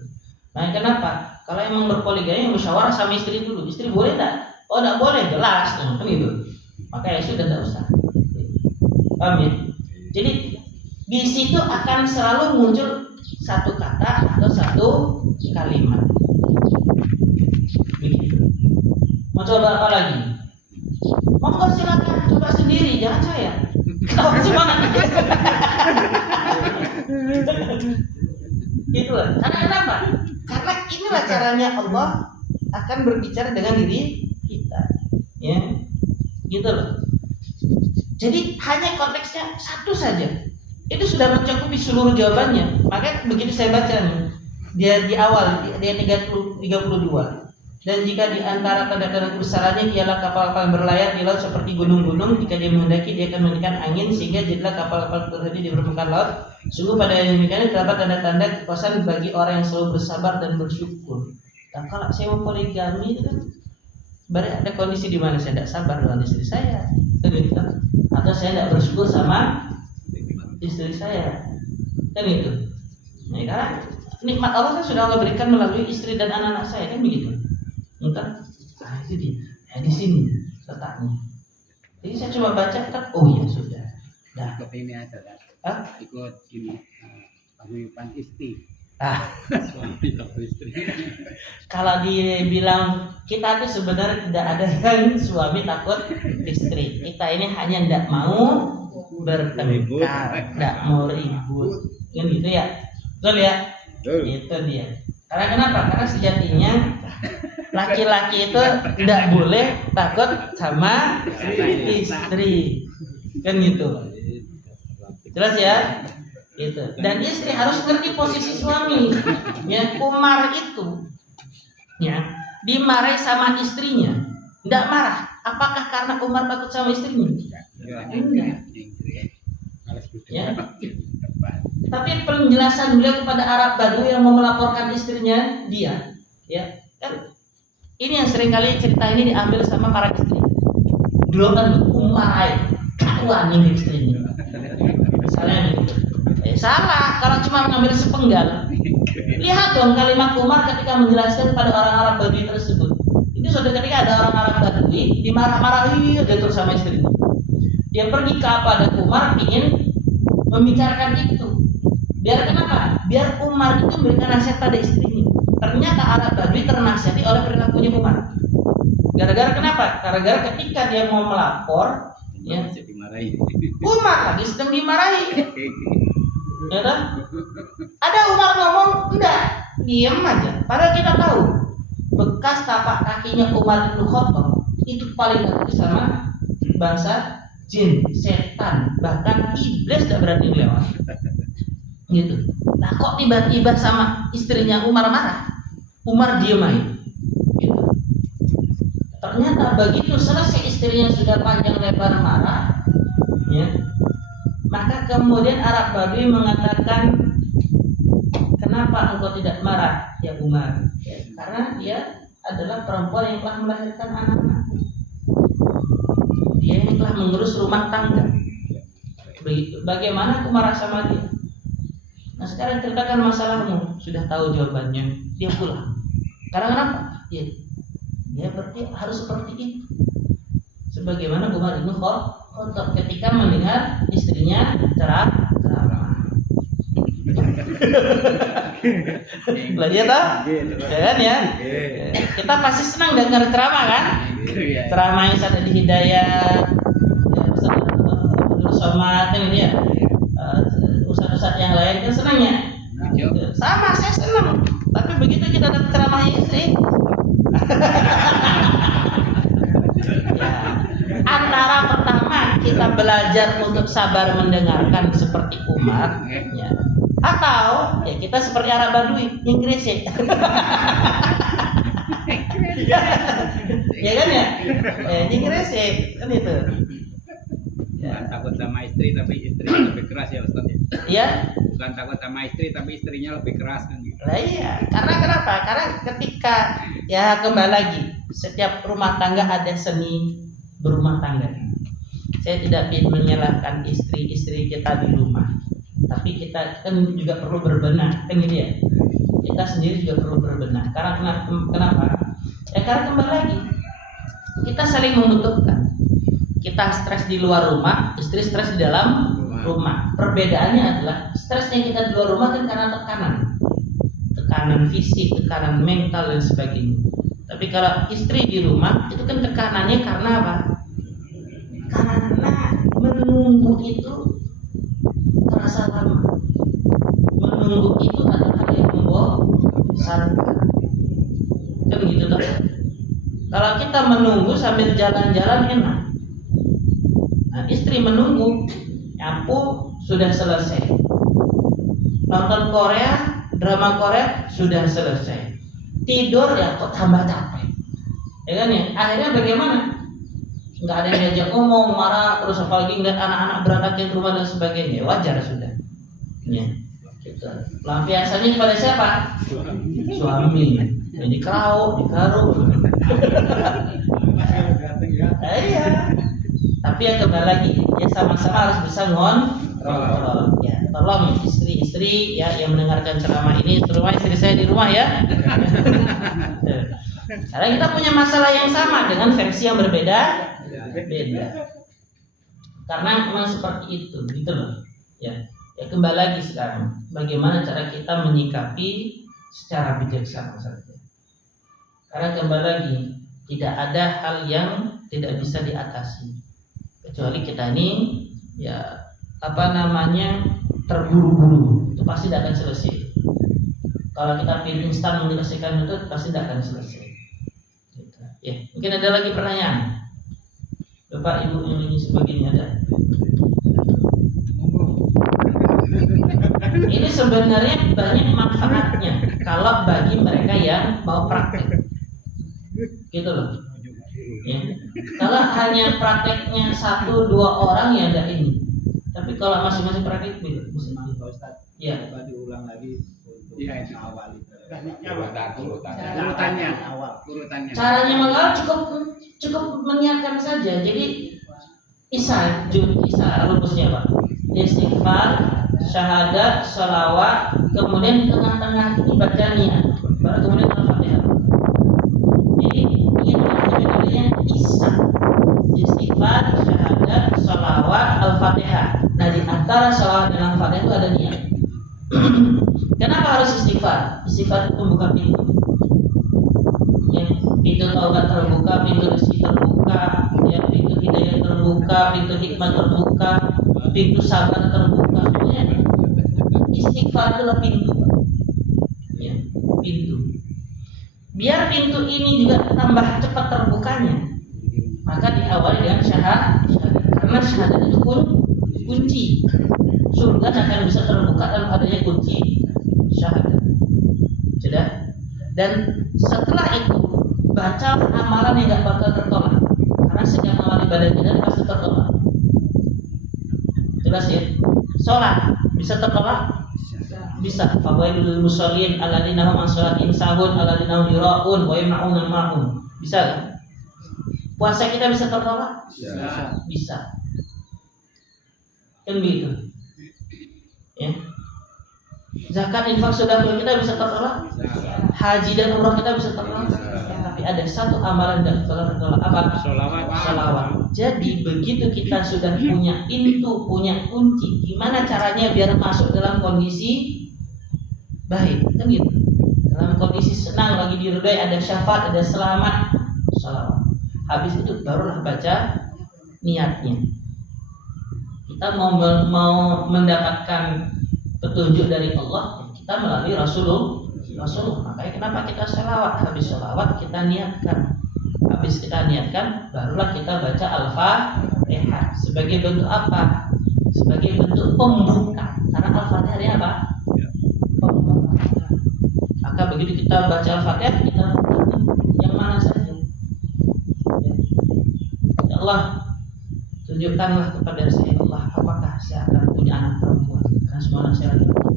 Nah, kenapa? Kalau emang berpoligami musyawarah sama istri dulu. Istri boleh tak? Oh, tidak boleh, jelas. Nah, kan itu. Maka ya sudah tidak usah. Paham ya? Jadi di situ akan selalu muncul satu kata atau satu kalimat. Begitu. Mau coba apa lagi? Monggo silakan coba sendiri, jangan saya. Kalau semangat. Itulah. Karena kenapa? Karena inilah caranya Allah akan berbicara dengan diri kita. Ya. Gitu loh. Jadi hanya konteksnya satu saja. Itu sudah mencakupi seluruh jawabannya. Maka begitu saya baca nih, dia di awal dia 32. Dan jika di antara tanda-tanda kebesarannya ialah kapal-kapal berlayar di laut seperti gunung-gunung, jika dia menghendaki dia akan menghentikan angin sehingga jadilah kapal-kapal terhenti di permukaan laut. Sungguh pada yang demikian terdapat tanda-tanda kekuasaan bagi orang yang selalu bersabar dan bersyukur. Dan kalau saya mau poligami itu kan berarti ada kondisi di mana saya tidak sabar dengan istri saya, atau saya tidak bersyukur sama istri saya, kan itu. Nah, karena nikmat Allah kan sudah Allah berikan melalui istri dan anak-anak saya, kan begitu. Entah, itu dia. Nah, di sini letaknya. Jadi saya coba baca, oh ya sudah. Dah. Ikut ini aja kan? Ikut ini paguyuban istri. Suami atau istri. Kalau dia bilang kita itu sebenarnya tidak ada yang suami takut istri. Kita ini hanya tidak mau bertengkar, tidak mau ribut, kan gitu ya. Betul ya? Itu dia. Karena kenapa? Karena sejatinya laki-laki itu tidak boleh takut sama istri, kan gitu. Jelas ya? Gitu. Dan istri harus ngerti posisi suami. Ya, Umar itu, ya, dimarahi sama istrinya, tidak marah. Apakah karena Umar takut sama istrinya? Enggak. Ya. Tapi penjelasan beliau kepada Arab Badu yang mau melaporkan istrinya dia, ya, kan ini yang seringkali cerita ini diambil sama para istri. Dulu kan Umar kawan istrinya. Misalnya gitu. Salah kalau cuma mengambil sepenggal. Lihat dong kalimat Umar ketika menjelaskan pada orang Arab Badui tersebut. Itu suatu ketika ada orang Arab Badui dimarah-marahi dia terus sama istrinya. Dia pergi ke apa dan Umar ingin membicarakan itu. Biar kenapa? Biar Umar itu memberikan nasihat pada istrinya. Ternyata Arab Badui ternasihati oleh perilakunya Umar. Gara-gara kenapa? Gara-gara ketika dia mau melapor, ya, dimarahi. Umar lagi sedang dimarahi. Ya kan? Ada Umar ngomong, enggak, diam aja. Padahal kita tahu bekas tapak kakinya Umar bin Khattab itu paling dekat sama bangsa jin, setan, bahkan iblis tidak berani lewat. gitu. Nah kok tiba-tiba sama istrinya Umar marah, Umar diem aja gitu. Ternyata begitu selesai istrinya sudah panjang lebar marah ya, maka kemudian Arab Badui mengatakan, kenapa engkau tidak marah ya Umar? Ya, karena dia adalah perempuan yang telah melahirkan anak-anak, dia yang telah mengurus rumah tangga. Bagaimana aku marah sama dia? Nah sekarang ceritakan masalahmu. Sudah tahu jawabannya, dia pulang. Karena kenapa? Dia berarti harus seperti itu. Sebagaimana Umar bin Khattab ketika mendengar istrinya ceramah. Belajar tak? Ya kan ya? Kita pasti senang dengar ceramah kan? Ceramah yang ada di Hidayah, Somad kan ini ya. Ustaz-ustaz yang lain kan senang ya? Sama, saya senang. Tapi begitu kita dapat ceramah istri, ya, antara pertama kita belajar untuk sabar mendengarkan seperti Umar, ya, atau ya kita seperti Arab Badui yang gresik. Ya kan ya? Yang gresik kan itu. Bukan takut sama istri tapi istrinya lebih keras ya Ustaz ya? Iya. Bukan takut sama istri tapi istrinya lebih keras kan gitu. Lah iya, karena kenapa? Karena ketika ya kembali lagi, setiap rumah tangga ada seni berumah tangga. Saya tidak ingin menyalahkan istri-istri kita di rumah, tapi kita kan juga perlu berbenah, kan gitu ya. Kita sendiri juga perlu berbenah. Karena kenapa? Ya karena kembali lagi, kita saling membutuhkan. Kita stres di luar rumah, istri stres di dalam rumah. Perbedaannya adalah stresnya kita di luar rumah kan karena tekanan fisik, tekanan mental dan sebagainya. Tapi kalau istri di rumah itu kan tekanannya karena apa? Karena menunggu itu terasa lama. Menunggu itu adalah hal yang membosankan. Kan gitu toh. Kalau kita menunggu sambil jalan-jalan enak. Nah, istri menunggu, nyapu sudah selesai. Nonton Korea, drama Korea sudah selesai. Tidur ya kok tambah capek. Ya kan ya? Akhirnya bagaimana? Nggak ada yang diajak ngomong, marah, terus apalagi ngeliat anak-anak berantakin rumah dan sebagainya. Wajar sudah. Ya. Lampiasannya kepada siapa? Suami. Jadi kerau, digaruk. Iya. Tapi yang kembali lagi, ya sama-sama harus bisa ngontrol. Ya, tolong istri-istri ya yang mendengarkan ceramah ini, terutama istri saya di rumah ya. Karena kita punya masalah yang sama dengan versi yang berbeda. Karena memang seperti itu, gitu loh. Ya kembali lagi sekarang, bagaimana cara kita menyikapi secara bijaksana saja. Karena kembali lagi, tidak ada hal yang tidak bisa diatasi. Kecuali kita ini ya terburu-buru, itu pasti tidak akan selesai. Kalau kita pilih instan menyelesaikan itu pasti tidak akan selesai. Gitu. Ya, mungkin ada lagi pertanyaan, Bapak Ibu yang ini sebagainya ada. Ini sebenarnya banyak manfaatnya kalau bagi mereka yang mau praktek, gitu loh. Ya. Kalau hanya prakteknya 1-2 orang ya enggak ini. Tapi kalau masing-masing praktek beda. Ya. Coba diulang lagi untuk itu awal itu. Urutannya. Caranya mengawal cukup mengingatkan saja. Jadi Isa rumusnya Pak. Istighfar, syahadat, sholawat, kemudian tengah-tengah ini bacanya, baru kemudian Al-Fatihah. Jadi ini namanya Isa. Istighfar, syahadat, sholawat, Al-Fatihah. Nah di antara sholawat dan Al-Fatihah itu ada niat. Kenapa harus istighfar? Istighfar itu membuka pintu. Ya, pintu taubat terbuka, pintu rezeki terbuka, ya, pintu hidayah terbuka, pintu hikmah terbuka, pintu sabar terbuka. Ya. Istighfar adalah pintu. Ya, pintu. Biar pintu ini juga tambah cepat terbukanya, maka diawali dengan syahadat. Karena syahadat itu kunci. surga akan bisa terbuka dalam adanya kunci syahadat. Sudah. Dan setelah itu baca amalan yang nggak bakal tertolak, karena setiap amal ibadah kita pasti tertolak. Jelas ya? Sholat bisa tertolak? Bisa. Fawailul musallin alladzina hum an sholatihim sahun alladzina hum yura'un wa yamna'un al-ma'un. Bisa kan? Puasa kita bisa tertolak? Bisa. Kan begitu. Ya. Zakat, infak, sedekah kita bisa tertolak? Haji dan umrah kita bisa tertolak? Tapi ada satu amalan yang tertolak. Apa? Sholawat. Jadi begitu kita sudah punya pintu, punya kunci, gimana caranya biar masuk dalam kondisi baik? Kan gitu. Dalam kondisi senang, lagi diridai, ada syafaat, ada selamat, sholawat. Habis itu barulah baca niatnya. Kita mau mendapatkan petunjuk dari Allah, kita melalui Rasulullah. Makanya kenapa kita sholawat? Habis sholawat kita niatkan. Habis kita niatkan, barulah kita baca Al-Fatihah. Sebagai bentuk apa? Sebagai bentuk pembuka. Karena Al-Fatihah ini apa? Pembuka. Maka begitu kita baca Al-Fatihah, kita buka yang mana saja. Ya Allah, tunjukkanlah kepada saya, Allah, apakah saya akan punya anak perempuan? Karena semua anak saya laki-laki.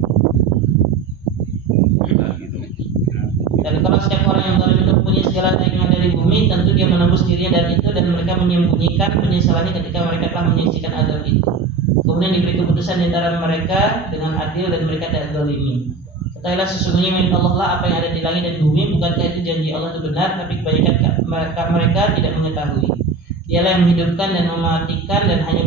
Dan kalau setiap orang yang zalim itu mempunyai segala keinginan dari bumi, tentu dia menembus dirinya dari itu dan mereka menyembunyikan penyesalannya ketika mereka telah menyaksikan azab itu. Kemudian diberi keputusan di antara mereka dengan adil dan mereka tidak zalimi. Ketahuilah sesungguhnya milik Allah lah apa yang ada di langit dan bumi, bukankah itu janji Allah itu benar, tapi kebanyakan mereka tidak mengetahui. Dialah yang menghidupkan dan mematikan dan hanya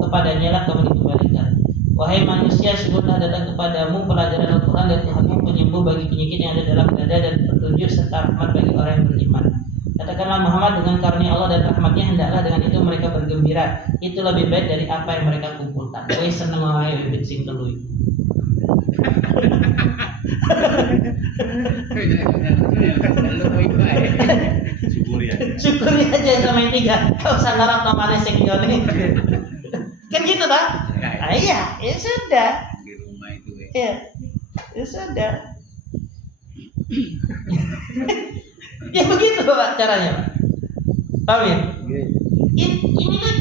kepadanya lah kamu dikembalikan. Wahai manusia, sungguhlah datang kepadamu pelajaran Al-Quran dan Tuhanmu penyembuh bagi penyakit yang ada dalam dada dan petunjuk serta rahmat bagi orang yang beriman. Katakanlah Muhammad, dengan karunia Allah dan rahmatnya hendaklah dengan itu mereka bergembira. Itu lebih baik dari apa yang mereka kumpulkan. Woi seneng wae bibit sing teluy. Syukuri aja sama yang tiga. Kau usah ngarap namanya sing ini. Kan gitu tak? Iya, ya sudah. Di rumah itu Ya, ya sudah. Ya begitu Pak caranya, Pak. Paham ya? Ini kan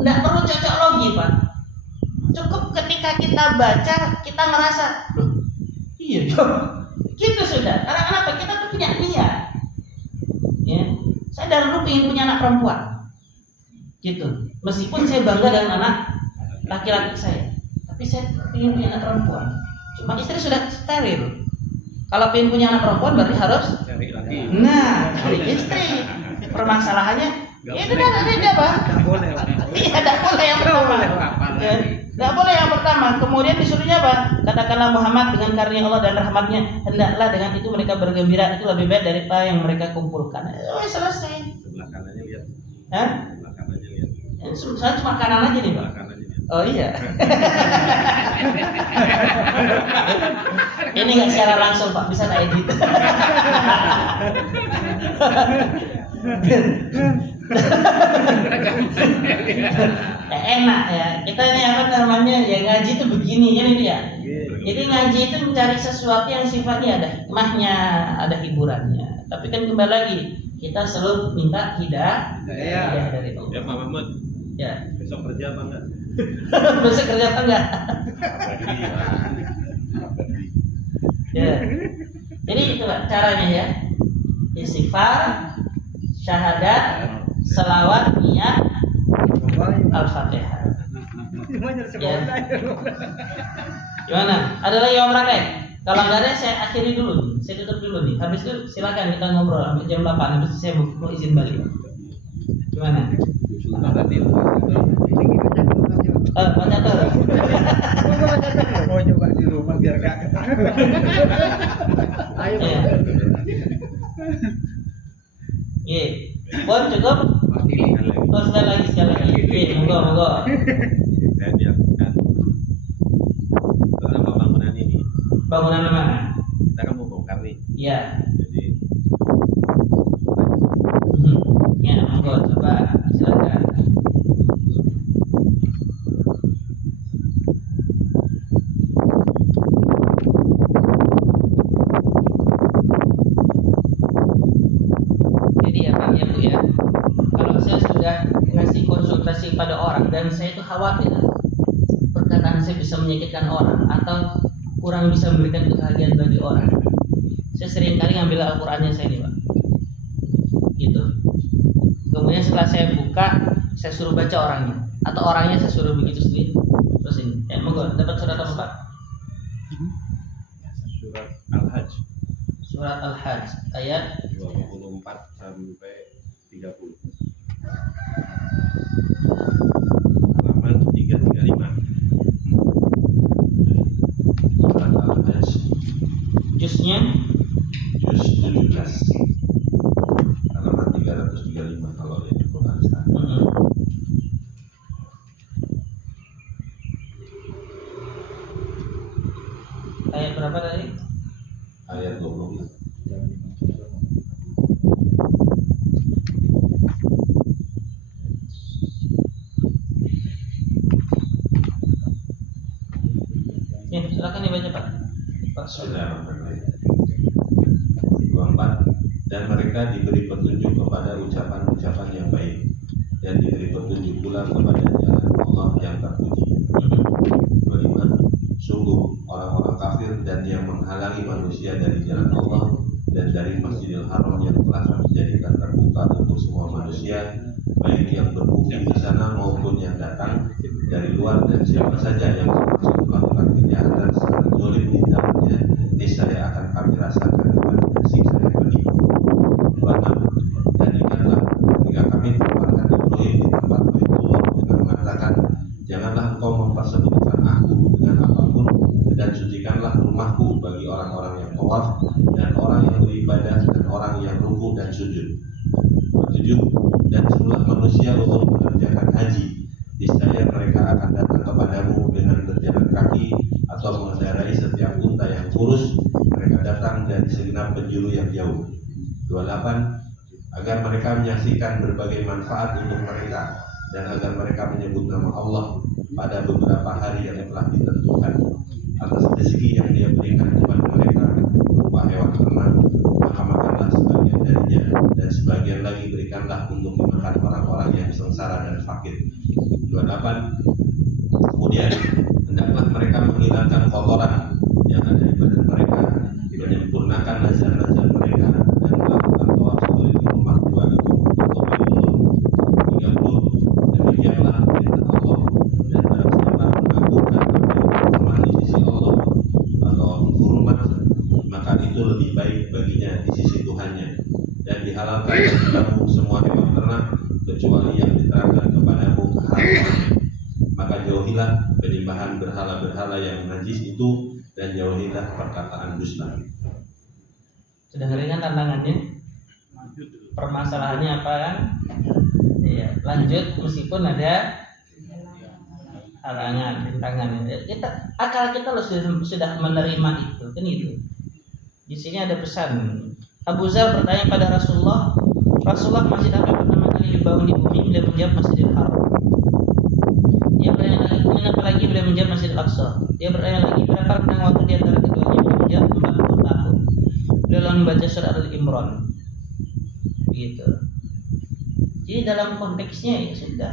tidak perlu cocok logi, Pak. Cukup ketika kita baca, kita ngerasa, loh, iya dong. Gitu sudah. Karena kenapa? Kita tuh punya niat. Ya, saya dari dulu ingin punya anak perempuan. Gitu. Meskipun saya bangga dengan anak laki-laki saya, tapi saya ingin punya anak perempuan. Cuma istri sudah steril. Kalau ingin punya anak perempuan berarti harus cari lagi. Nah, cari istri. Permasalahannya itu tidak beda, Pak. Iya, tidak boleh yang pertama. Tidak boleh yang pertama. Kemudian disuruhnya apa? Katakanlah Muhammad, dengan karunia Allah dan rahmatnya hendaklah dengan itu mereka bergembira. Itu lebih baik dari apa yang mereka kumpulkan. Selesai. Sebelah kanannya lihat. Hah? Sebelah kanannya lihat. Saya cuma kanan aja nih, Pak. Sebelah kanannya lihat. Oh iya. Ini nggak secara langsung Pak, bisa tak edit. Ya, enak ya. Kita ini apa namanya ya, ngaji itu begini kan itu ya. Jadi ngaji itu mencari sesuatu yang sifatnya ada hikmahnya, ada hiburannya. Tapi kan kembali lagi kita selalu minta hidayah dari Allah. Ya Pak Mahmud, Ya. besok kerja apa enggak? Besok kerja apa enggak? Ya. Jadi itu Pak caranya ya. Istighfar, syahadat, selawat, niat, Al-Fatihah. Ya. Gimana? Ada lagi yang praktek? Kalau nggak ada saya akhiri dulu, saya tutup dulu nih. Habis itu silakan kita ngobrol sampai jam 8. Habis itu saya mau izin balik. Gimana? Baca tuh. Mau coba di rumah biar gak ketahuan. Ayo. Iya. Iya. Bon cukup? Oh, sekali lagi. Iya, monggo. Saya niatkan beberapa bangunan ini. Bangunan mana? Kita kan mau bongkar nih. Iya. Jadi Ya, monggo coba silakan. kekhawatiran perkataan saya bisa menyakitkan orang atau kurang bisa memberikan kebahagiaan bagi orang. Saya sering kali ngambil Al-Qur'annya saya ini Pak, gitu. Kemudian setelah saya buka, saya suruh baca orangnya, atau orangnya saya suruh begitu sendiri. Terus ini, monggo dapat surat apa Pak? Surat Al-Hajj Surat Al-Hajj ayat 24 sampai 30. Halaman 335. Surat Al-Hajj jusnya juz 17 halaman 335 kalau di Quran standar. Ayat berapa tadi? Ayat 20. Ya, silakan dibaca Pak. Bismillahirrahmanirrahim. 24. Dan mereka diberi petunjuk kepada ucapan-ucapan yang baik, dan diberi petunjuk pula kepada jalan Allah yang terpuji. 25. Sungguh orang-orang kafir dan yang menghalangi manusia dari jalan Allah dan dari Masjidil Haram yang telah kami jadikan terbuka untuk semua manusia, baik yang bermukim di sana maupun yang datang dari luar, dan siapa saja yang termasuk melakukan kejahatan secara zalim di dalamnya, niscaya akan kami rasakan kepadanya siksa yang pedih. 26. Dan ingatlah ketika kami tempatkan Ibrahim di tempat Baitullah dengan mengatakan, janganlah engkau mempersekutukan aku dengan apapun, dan sucikanlah rumahku bagi orang-orang yang tawaf dan orang yang beribadah dan orang yang rukuk dan sujud. 27. Dan suruhlah manusia untuk mengerjakan haji, niscaya mereka akan datang kepadamu dengan berjalan kaki atau mengendarai setiap unta yang kurus. Mereka datang dari segenap penjuru yang jauh. 28. Agar mereka menyaksikan berbagai manfaat untuk mereka, dan agar mereka menyebut nama Allah pada beberapa hari yang telah ditentukan atas rezeki yang Dia berikan kepada mereka berupa hewan ternak, maka makanlah sebagian darinya, dan sebagian lagi berikanlah untuk dimakan orang-orang yang sengsara dan fakir. 28. Kemudian hendaklah mereka menghilangkan kotoran yang ada di badan mereka, menyempurnakan nazar-nazar mereka, dan melakukan tawaf keliling rumah tua itu untuk Baitullah. 30. Demikianlah perintah Allah, dan barang siapa mengagungkan apa yang terhormat di sisi Allah atau hormat, maka itu lebih baik baginya di sisi Tuhannya. Dan dihalalkan kepadamu semua hewan ternak kecuali yang diterangkan kepadamu keharamannya. Maka jauhilah penyembahan berhala-berhala yang najis itu, dan jauhilah perkataan dusta. Sudah ngerti kan tantangannya? Permasalahannya apa kan? Iya, lanjut meskipun ada halangan, rintangan. Akal kita loh sudah menerima itu, kan itu. Di sini ada pesan. Abu Zar bertanya pada Rasulullah, masjid apa yang pertama kali dibangun di bumi? Beliau menjawab Masjidil Haram. Dia bertanya lagi, kenapa lagi? Beliau menjawab Masjidil Aqsa. Dia bertanya lagi, berapa rentang waktu di antara keduanya? Beliau menjawab 40 tahun. Beliau lalu membaca surat Al-Imran. Begitu. Jadi dalam konteksnya ya sudah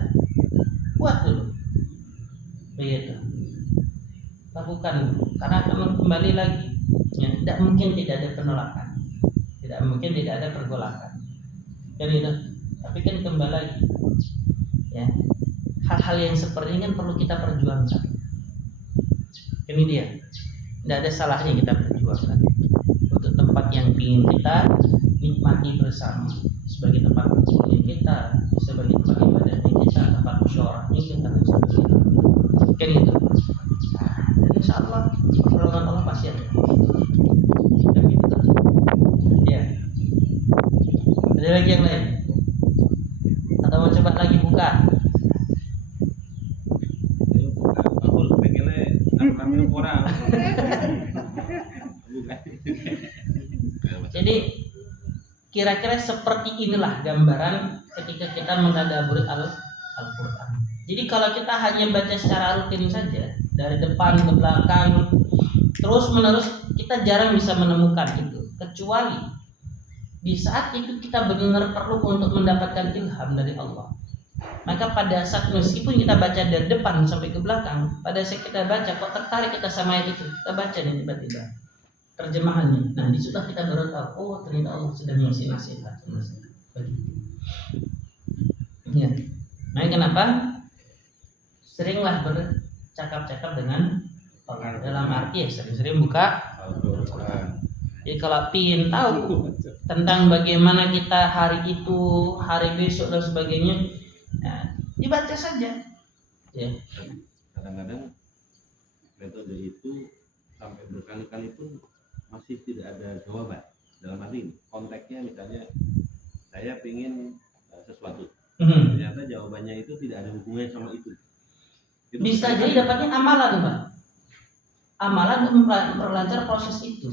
buat dulu. Begitu. Lakukan, karena akan kembali lagi. Ya, tidak mungkin tidak ada penolakan. Tidak mungkin tidak ada pergolakan. Jadi itu, tapi kan kembali lagi. Ya. Hal-hal yang seperti ini kan perlu kita perjuangkan. Ini dia. Tidak ada salahnya kita perjuangkan untuk tempat yang ingin kita nikmati bersama, sebagai tempat kumpulnya kita, sebagai tempat ibadahnya kita, tempat musyawarahnya kita, dan sebagainya. Kan itu. Dan insya Allah pertolongan Allah pasti ada. Dan gitu. Ya. Ada lagi yang lain? Atau mau coba lagi buka? Aku pengennya ramai orang. Jadi kira-kira seperti inilah gambaran ketika kita mentadabburi Al-Quran. Jadi kalau kita hanya baca secara rutin saja dari depan ke belakang terus menerus, kita jarang bisa menemukan itu, kecuali di saat itu kita benar-benar perlu untuk mendapatkan ilham dari Allah. Maka pada saat meskipun kita baca dari depan sampai ke belakang, pada saat kita baca kok tertarik kita sama ayat itu, kita baca nih tiba-tiba terjemahannya. Nah, di situ kita baru tahu, oh ternyata Allah sedang ngasih nasihat. Ya. Nah, kenapa? Seringlah bercakap-cakap dengan orang dalam arti ya sering-sering buka. Jadi kalau ingin tahu tentang bagaimana kita hari itu, hari besok dan sebagainya, ya, dibaca saja. Ya. Kadang-kadang metode itu sampai berkali-kali pun masih tidak ada jawaban. Dalam arti konteksnya misalnya saya ingin sesuatu, ternyata jawabannya itu tidak ada hubungannya sama itu. Bisa jadi dapatnya amalan, Pak. Amalan untuk memperlancar proses itu.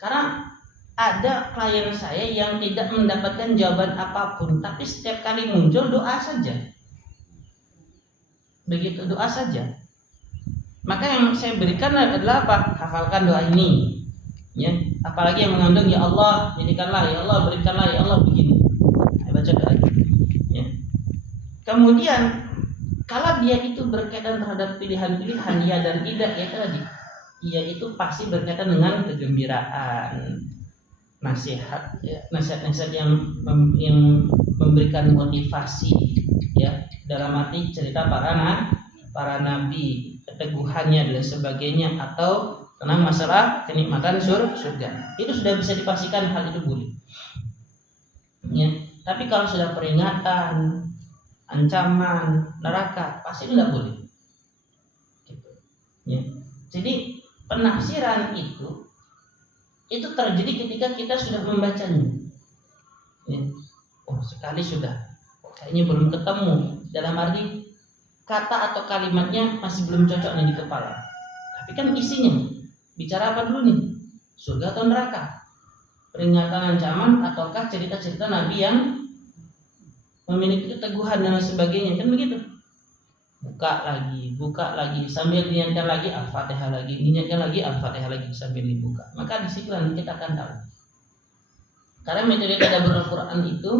Karena ada klien saya yang tidak mendapatkan jawaban apapun, tapi setiap kali muncul doa saja. Begitu doa saja. Maka yang saya berikan adalah apa? Hafalkan doa ini. Ya, apalagi yang mengandung ya Allah, jadikanlah, ya Allah berikanlah, ya Allah begini. Saya baca doa ini. Ya. Kemudian kalau dia itu berkaitan terhadap pilihan-pilihan ya dan tidak ya tadi, ya itu pasti berkaitan dengan kegembiraan, nasihat, ya, nasihat-nasihat yang memberikan motivasi, ya dalam arti cerita para nabi, keteguhannya dan sebagainya, atau tentang masalah kenikmatan surga. Itu sudah bisa dipastikan hal itu boleh. Ya, tapi kalau sudah peringatan, ancaman neraka pasti tidak boleh. Gitu. Ya. Jadi penafsiran itu terjadi ketika kita sudah membacanya. Ya. Oh sekali sudah, kayaknya belum ketemu. Dalam arti kata atau kalimatnya masih belum cocok nih di kepala. Tapi kan isinya bicara apa dulu nih? Surga atau neraka? Peringatan, ancaman, ataukah cerita-cerita Nabi yang memiliki keteguhan dan sebagainya, kan begitu. Buka lagi sambil diingatkan lagi Al-Fatihah lagi, diingatkan lagi Al-Fatihah lagi sambil dibuka. Maka disitulah kita akan tahu. Karena metode tadabbur Al-Quran itu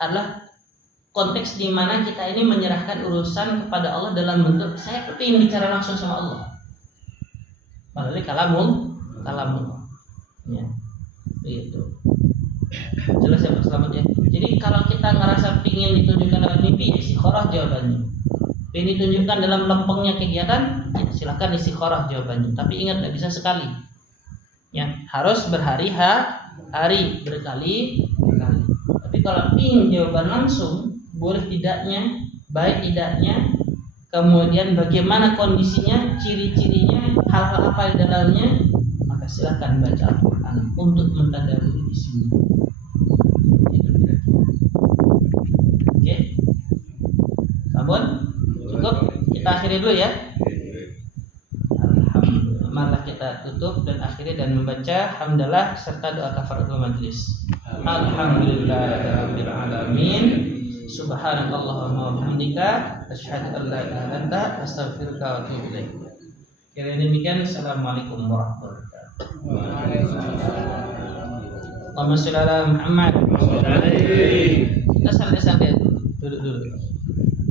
adalah konteks di mana kita ini menyerahkan urusan kepada Allah dalam bentuk saya ingin bicara langsung sama Allah. Melalui kalamul. Ya. Begitu. Jelas ya Pak Selamat ya. Jadi kalau kita ngerasa pingin ditunjukkan dalam mimpi, istikharah jawabannya. Pingin ditunjukkan dalam lempengnya kegiatan, ya silahkan istikharah jawabannya. Tapi ingat tidak bisa sekali. Ya, harus berhari-hari, berkali-kali. Tapi kalau pingin jawaban langsung, boleh tidaknya, baik tidaknya, kemudian bagaimana kondisinya, ciri-cirinya, hal-hal apa di dalamnya, maka silahkan baca Al-Quran untuk mentadabburi isinya. Oke, sabun cukup, kita akhiri dulu ya. Alhamdulillah, malah kita tutup dan akhiri dan membaca hamdalah serta doa kafaratul majlis. Alhamdulillahirabbil alamin. Subhanakallahumma wa bihamdika asyhadu an la ilaha illa anta astaghfiruka wa atubu ilaik. Kira demikian. Assalamualaikum warahmatullahi wabarakatuh. Allahumma shalli ala Muhammad. Kita santai-santai duduk dulu.